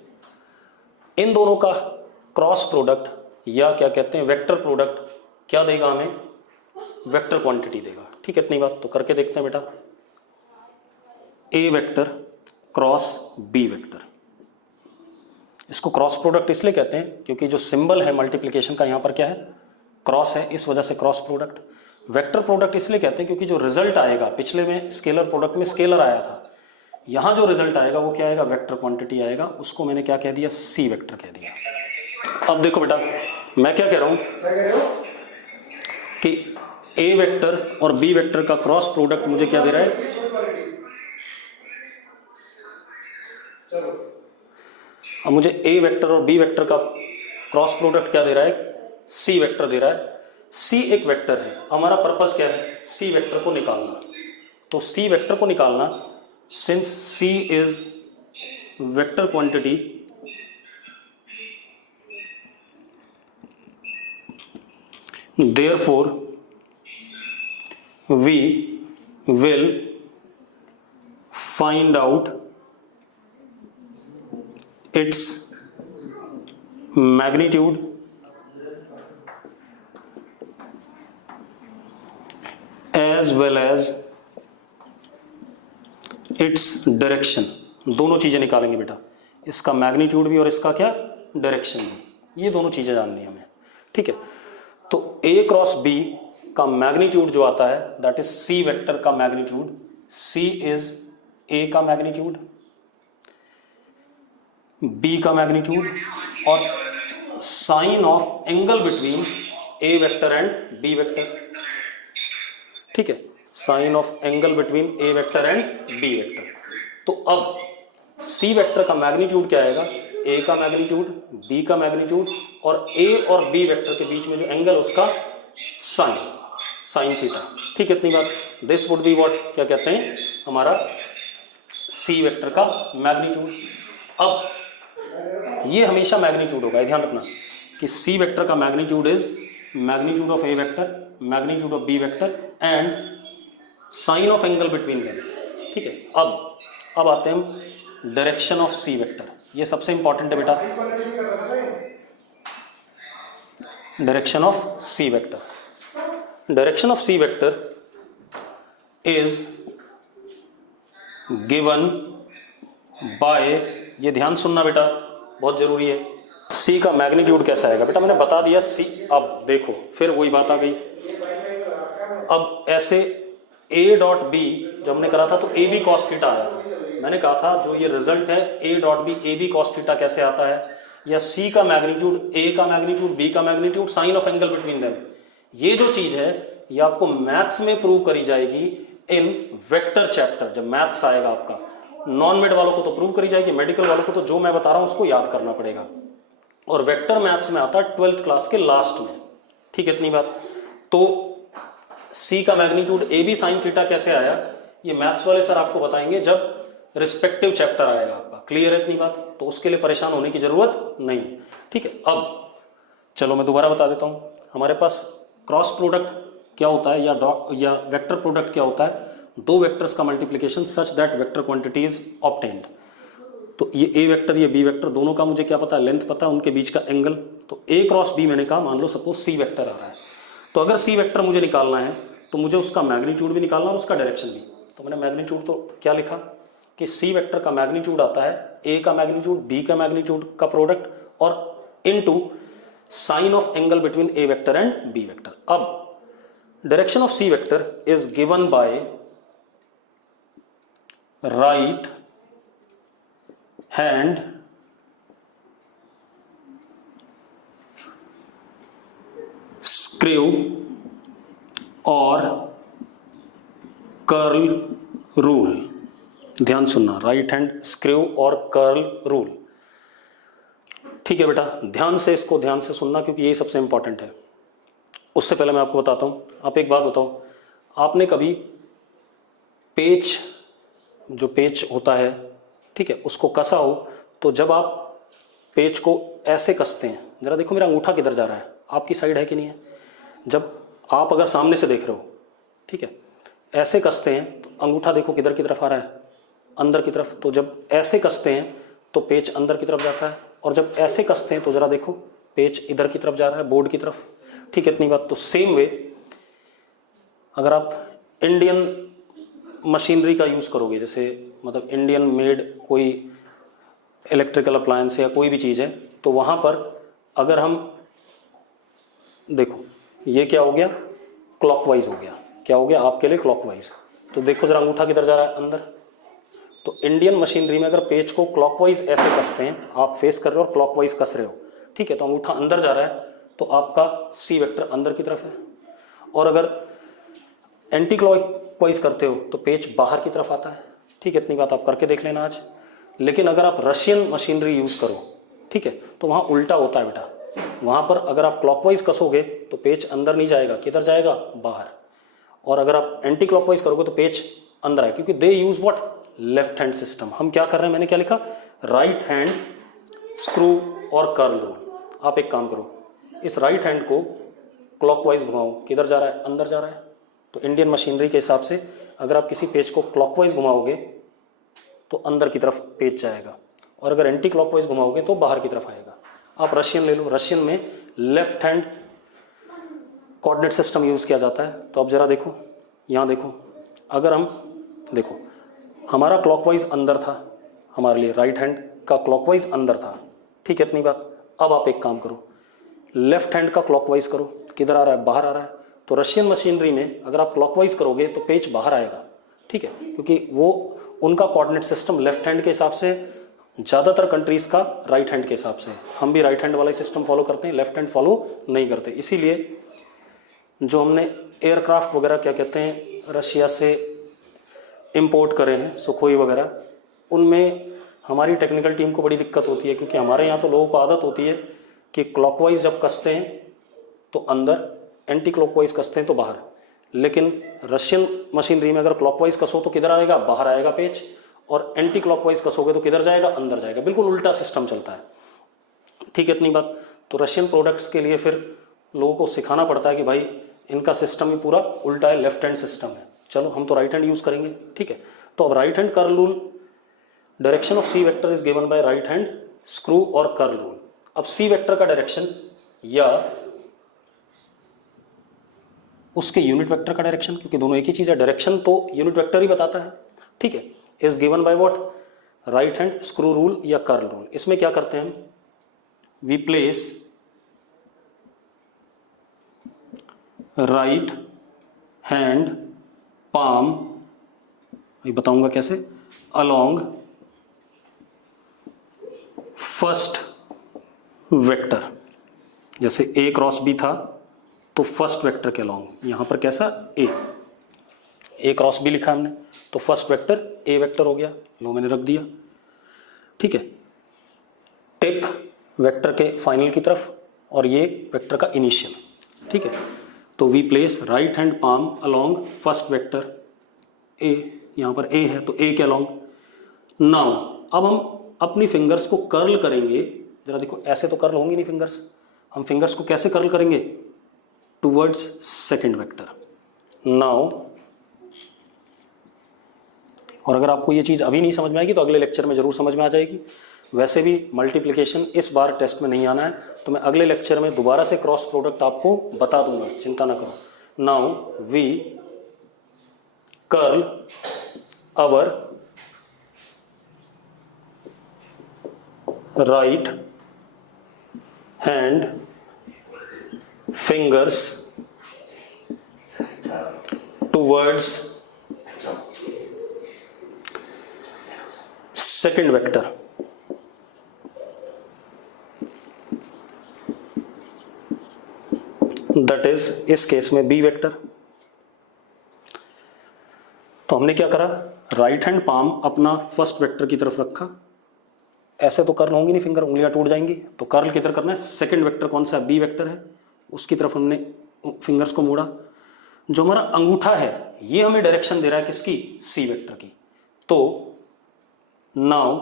इन दोनों का क्रॉस प्रोडक्ट या क्या कहते हैं वेक्टर प्रोडक्ट क्या देगा हमें, वेक्टर क्वांटिटी देगा, ठीक है। इतनी बात तो करके देखते हैं बेटा। ए वेक्टर क्रॉस बी वेक्टर, इसको क्रॉस प्रोडक्ट इसलिए कहते हैं क्योंकि जो सिंबल है मल्टीप्लिकेशन का यहां पर क्या है, क्रॉस है, इस वजह से क्रॉस प्रोडक्ट। वेक्टर प्रोडक्ट इसलिए कहते हैं क्योंकि जो रिजल्ट आएगा, पिछले में स्केलर प्रोडक्ट में स्केलर आया था, यहां जो रिजल्ट आएगा वो क्या आएगा, वेक्टर क्वांटिटी आएगा, उसको मैंने क्या कह दिया, सी वेक्टर कह दिया। अब देखो बेटा मैं क्या कह रहा हूं कि ए वेक्टर और बी वेक्टर का क्रॉस प्रोडक्ट मुझे क्या दे रहा है, अब मुझे ए वेक्टर और बी वेक्टर का क्रॉस प्रोडक्ट क्या दे रहा है, सी वेक्टर दे रहा है। सी एक वेक्टर है, हमारा पर्पस क्या है, सी वेक्टर को निकालना। तो सी वेक्टर को निकालना, since C is vector quantity, therefore we will find out its magnitude as well as its direction. दोनों चीजें निकालेंगे बेटा, इसका मैग्नीट्यूड भी और इसका क्या, डायरेक्शन भी, ये दोनों चीजें जाननी है हमें, ठीक है। तो ए क्रॉस बी का मैग्नीट्यूड जो आता है दैट इज सी वेक्टर का मैग्नीट्यूड, सी इज ए का मैग्नीट्यूड, बी का मैग्नीट्यूड, और sine of angle between A vector and B vector, ठीक है, sine of angle between A vector and B vector. तो अब सी वेक्टर का magnitude क्या आएगा, ए का मैग्नीट्यूड, बी का मैग्नीट्यूड, और ए और बी वेक्टर के बीच में जो एंगल उसका साइन थीटा, ठीक है, इतनी बात। दिस वुड बी व्हाट, क्या कहते हैं, हमारा सी वेक्टर का मैग्नीट्यूड। अब ये हमेशा मैग्नीट्यूड होगा, ध्यान रखना, कि सी वेक्टर का magnitude is magnitude of A vector, magnitude of B vector and sine of angle between them. ठीक है, अब आते हैं हम डायरेक्शन ऑफ सी वेक्टर। ये सबसे इंपॉर्टेंट है बेटा, direction of C vector. Direction of C vector is given by, ये ध्यान सुनना बेटा, बहुत जरूरी है। सी का मैग्नीट्यूड कैसा आएगा बेटा, मैंने बता दिया सी। अब देखो फिर वही बात आ गई। अब ऐसे ए डॉट बी जब हमने करा था तो ए बी कॉस थीटा आया था। मैंने कहा था जो ये रिजल्ट है A dot B A B cos theta कैसे आता है, या सी का मैग्नीट्यूड ए का मैग्नीट्यूड बी का magnitude sine of angle between them. ये जो चीज है ये आपको मैथ्स में प्रूव करी जाएगी इन वेक्टर चैप्टर। जब मैथ्स आएगा आपका, नॉन मेड वालों को तो प्रूव करी जाएगी, मेडिकल वालों को तो जो मैं बता रहा हूं उसको याद करना पड़ेगा। और वेक्टर मैथ्स में आता है 12th क्लास के लास्ट में। ठीक है, इतनी बात। तो सी का magnitude A B sine theta कैसे आया, ये मैथ्स वाले सर आपको बताएंगे जब रिस्पेक्टिव चैप्टर आएगा आपका। क्लियर है इतनी बात, तो उसके लिए परेशान होने की जरूरत नहीं है। ठीक है, अब चलो मैं दोबारा बता देता हूं। हमारे पास क्रॉस प्रोडक्ट क्या होता है या वेक्टर प्रोडक्ट क्या होता है, दो वेक्टर्स का multiplication such that vector quantity is obtained. तो ये ए वेक्टर ये बी वेक्टर दोनों का मुझे क्या पता है, लेंथ पता है, उनके बीच का एंगल। तो ए क्रॉस बी मैंने कहा, मान लो सपोज सी वेक्टर आ रहा है, तो अगर सी वेक्टर मुझे निकालना है तो मुझे उसका मैग्नीट्यूड भी निकालना और उसका डायरेक्शन भी। तो मैंने मैग्नीट्यूड तो क्या लिखा कि सी वेक्टर का मैग्नीट्यूड आता है ए का मैग्नीट्यूड बी का मैग्नीट्यूड का प्रोडक्ट और into sine of angle between A vector and B vector. अब direction of C vector is given by right hand screw और कर्ल रूल। ध्यान सुनना, राइट हैंड स्क्रू और कर्ल रूल। ठीक है बेटा, ध्यान से इसको ध्यान से सुनना क्योंकि यही सबसे इंपॉर्टेंट है। उससे पहले मैं आपको बताता हूं, आप एक बात बताओ, आपने कभी पेच, जो पेच होता है, ठीक है, उसको कसा हो, तो जब आप पेच को ऐसे कसते हैं, जरा देखो मेरा अंगूठा किधर जा रहा है, आपकी साइड है कि नहीं है। जब आप अगर सामने से देख रहे हो, ठीक है, ऐसे कसते हैं तो अंगूठा देखो किधर की तरफ आ रहा है, अंदर की तरफ। तो जब ऐसे कसते हैं तो पेच अंदर की तरफ जाता है, और जब ऐसे कसते हैं तो जरा देखो पेच इधर की तरफ जा रहा है, बोर्ड की तरफ। ठीक है, इतनी बात। तो सेम वे अगर आप इंडियन मशीनरी का यूज करोगे, जैसे मतलब इंडियन मेड कोई इलेक्ट्रिकल अप्लायंस या कोई भी चीज है, तो वहां पर अगर हम देखो ये क्या हो गया, क्लॉकवाइज हो गया। क्या हो गया आपके लिए, क्लॉकवाइज। तो देखो जरा अंगूठा किधर जा रहा है, अंदर। तो इंडियन मशीनरी में अगर पेज को क्लॉकवाइज ऐसे कसते हैं, आप फेस कर रहे हो और क्लॉकवाइज कस रहे हो, ठीक है, तो अंगूठा अंदर जा रहा है, तो आपका सी वेक्टर अंदर की तरफ है। और अगर एंटी क्लॉकवाइज करते हो तो पेज बाहर की तरफ आता है। ठीक है, इतनी बात आप करके देख लेना आज। लेकिन अगर आप रशियन मशीनरी यूज करो, ठीक है, तो वहां उल्टा होता है बेटा। वहां पर अगर आप क्लॉकवाइज कसोगे तो पेज अंदर नहीं जाएगा, किधर जाएगा, बाहर। और अगर आप एंटी क्लॉकवाइज करोगे तो पेज अंदर आएगा, क्योंकि they use what, left hand system. हम क्या कर रहे हैं, मैंने क्या लिखा, राइट हैंड स्क्रू और कर्ल रूल। आप एक काम करो, इस राइट हैंड को क्लॉकवाइज घुमाओ, किधर जा रहा है, अंदर जा रहा है। तो इंडियन मशीनरी के हिसाब से अगर आप किसी पेज को क्लॉकवाइज घुमाओगे तो अंदर की तरफ पेज जाएगा, और अगर एंटी क्लॉकवाइज घुमाओगे तो बाहर की तरफ आएगा। आप रशियन ले लो, रशियन में left hand coordinate system use किया जाता है। तो अब जरा देखो, यहां देखो, अगर हम देखो हमारा क्लॉकवाइज अंदर था, हमारे लिए राइट हैंड का क्लॉकवाइज अंदर था। ठीक है, इतनी बात। अब आप एक काम करो, लेफ्ट हैंड का क्लॉकवाइज करो, किधर आ रहा है, बाहर आ रहा है। तो रशियन मशीनरी में अगर आप क्लॉकवाइज करोगे तो पेज बाहर आएगा। ठीक है, क्योंकि वो उनका कोऑर्डिनेट सिस्टम लेफ्ट हैंड के हिसाब से, ज़्यादातर कंट्रीज का राइट हैंड के हिसाब से। हम भी राइट हैंड वाला सिस्टम फॉलो करते हैं, लेफ्ट हैंड फॉलो नहीं करते। इसीलिए जो हमने एयरक्राफ्ट वगैरह क्या कहते हैं रशिया से इंपोर्ट करे हैं, सुखोई वगैरह, उनमें हमारी टेक्निकल टीम को बड़ी दिक्कत होती है, क्योंकि हमारे यहाँ तो लोगों को आदत होती है कि क्लॉकवाइज जब कसते हैं तो अंदर, एंटी क्लॉकवाइज कसते हैं तो बाहर। लेकिन रशियन मशीनरी में अगर क्लॉकवाइज कसो तो किधर आएगा, बाहर आएगा पेज, और एंटी क्लॉकवाइज कसोगे तो किधर जाएगा, अंदर जाएगा। बिल्कुल उल्टा सिस्टम चलता है। ठीक है, इतनी बात। तो रशियन प्रोडक्ट्स के लिए फिर लोगों को सिखाना पड़ता है कि भाई इनका सिस्टम ही पूरा उल्टा है, लेफ्ट हैंड सिस्टम है। चलो हम तो राइट हैंड यूज करेंगे, ठीक है। तो अब right hand curl rule, direction of C vector is given by right hand screw और कर्ल रूल। अब सी वेक्टर का डायरेक्शन या उसके यूनिट वेक्टर का डायरेक्शन, क्योंकि दोनों एक ही चीज है, डायरेक्शन तो यूनिट वेक्टर ही बताता है, ठीक है, is given by what, right hand screw rule या कर्ल रूल। इसमें क्या करते हैं हम, we place right hand palm, ये बताऊंगा कैसे, अलोंग फर्स्ट वेक्टर। जैसे ए क्रॉस बी था तो फर्स्ट वेक्टर के अलोंग, यहां पर कैसा, ए क्रॉस बी लिखा हमने तो फर्स्ट वेक्टर ए वेक्टर हो गया, लो मैंने रख दिया, ठीक है। टिप वेक्टर के फाइनल की तरफ और ये वेक्टर का इनिशियल, ठीक है। तो we place right hand palm along first vector A, यहां पर ए है तो ए के अलोंग। नाउ अब हम अपनी फिंगर्स को कर्ल करेंगे, जरा देखो ऐसे तो कर्ल होंगी नहीं फिंगर्स, हम फिंगर्स को कैसे कर्ल करेंगे, टुवर्ड्स सेकंड वेक्टर। नाउ और अगर आपको ये चीज अभी नहीं समझ में आएगी तो अगले लेक्चर में जरूर समझ में आ जाएगी। वैसे भी मल्टीप्लिकेशन इस बार टेस्ट में नहीं आना है, तो मैं अगले लेक्चर में दोबारा से क्रॉस प्रोडक्ट आपको बता दूंगा, चिंता ना करो। Now we curl our right hand fingers towards second vector. That is इस केस में बी वेक्टर। तो हमने क्या करा, राइट हैंड पाम अपना फर्स्ट वेक्टर की तरफ रखा, ऐसे तो कर्ल होंगी नहीं फिंगर, उंगलियां टूट जाएंगी, तो कर्ल की तरफ करना है सेकंड वेक्टर कौन सा, बी वेक्टर है, उसकी तरफ हमने फिंगर्स को मोड़ा। जो हमारा अंगूठा है ये हमें डायरेक्शन दे रहा है किसकी, सी वेक्टर की। तो now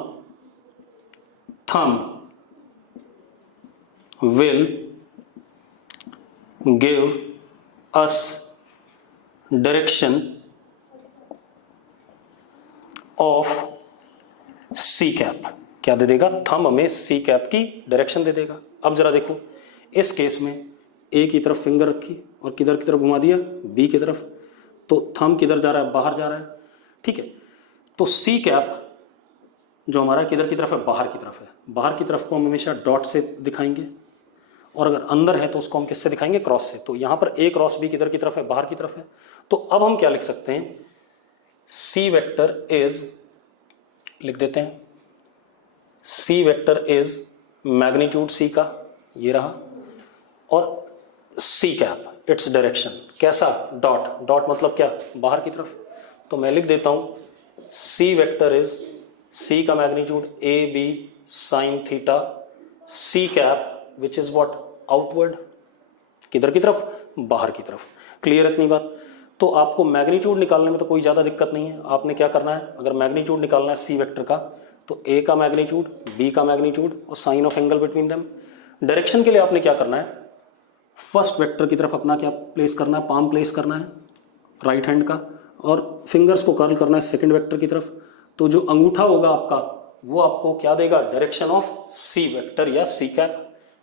thumb will give us direction of C cap. क्या दे देगा, थंब हमें C कैप की डायरेक्शन दे देगा। अब जरा देखो इस केस में A की तरफ फिंगर रखी और किधर की तरफ घुमा दिया, B की तरफ, तो थंब किधर जा रहा है, बाहर जा रहा है, ठीक है। तो C कैप जो हमारा किधर की तरफ है, बाहर की तरफ है। बाहर की तरफ को हम हमेशा डॉट से दिखाएंगे और अगर अंदर है तो उसको हम किससे दिखाएंगे, क्रॉस से। तो यहां पर ए क्रॉस बी किधर की तरफ है, बाहर की तरफ है। तो अब हम क्या लिख सकते हैं, सी वेक्टर इज, लिख देते हैं सी वेक्टर इज मैग्नीट्यूड सी का, ये रहा, और सी कैप इट्स डायरेक्शन कैसा, डॉट, डॉट मतलब क्या, बाहर की तरफ। तो मैं लिख देता हूं सी वेक्टर इज, सी का magnitude A B sine theta, C cap which is what, outward, किधर की तरफ, बाहर की तरफ। क्लियर इतनी बात। तो आपको मैग्नीट्यूड निकालने में तो कोई ज्यादा दिक्कत नहीं है। आपने क्या करना है, अगर मैग्नीट्यूड निकालना है सी वेक्टर का, तो ए का मैग्नीट्यूड, बी का मैग्नीट्यूड और sine of angle between them. Direction के लिए आपने क्या करना है, फर्स्ट वेक्टर की तरफ अपना क्या प्लेस करना है, पाम प्लेस करना है राइट हैंड का, और फिंगर्स को कर्ल करना है सेकंड वेक्टर की तरफ। तो जो अंगूठा होगा आपका वो आपको क्या देगा, डायरेक्शन ऑफ सी वेक्टर या सी कैप।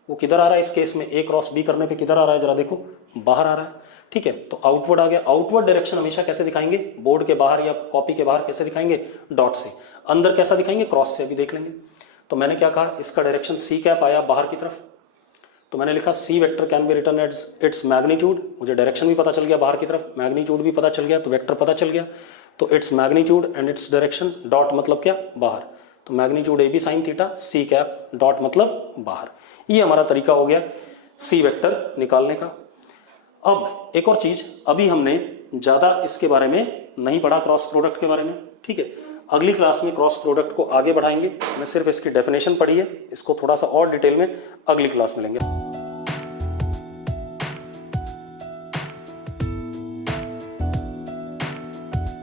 वो किधर आ रहा है इस केस में, ए क्रॉस बी करने पे किधर आ रहा है, जरा देखो, बाहर आ रहा है, ठीक है। तो आउटवर्ड आ गया। आउटवर्ड डायरेक्शन हमेशा कैसे दिखाएंगे, बोर्ड के बाहर या कॉपी के बाहर कैसे दिखाएंगे, डॉट से। अंदर कैसा दिखाएंगे, क्रॉस से, अभी देख लेंगे। तो मैंने क्या कहा, इसका डायरेक्शन सी कैप आया बाहर की तरफ, तो मैंने लिखा C vector can be written as its magnitude. मुझे डायरेक्शन भी पता चल गया बाहर की तरफ, मैग्नीट्यूड भी पता चल गया, तो वेक्टर पता चल गया। तो its magnitude and its direction, dot मतलब क्या, बाहर। तो magnitude A B sine theta, C cap, dot मतलब बाहर। ये हमारा तरीका हो गया सी वेक्टर निकालने का। अब एक और चीज, अभी हमने ज्यादा इसके बारे में नहीं पढ़ा, क्रॉस प्रोडक्ट के बारे में, ठीक है। अगली क्लास में क्रॉस प्रोडक्ट को आगे बढ़ाएंगे। मैं सिर्फ इसकी डेफिनेशन पढ़ी है, इसको थोड़ा सा और डिटेल में अगली क्लास में लेंगे।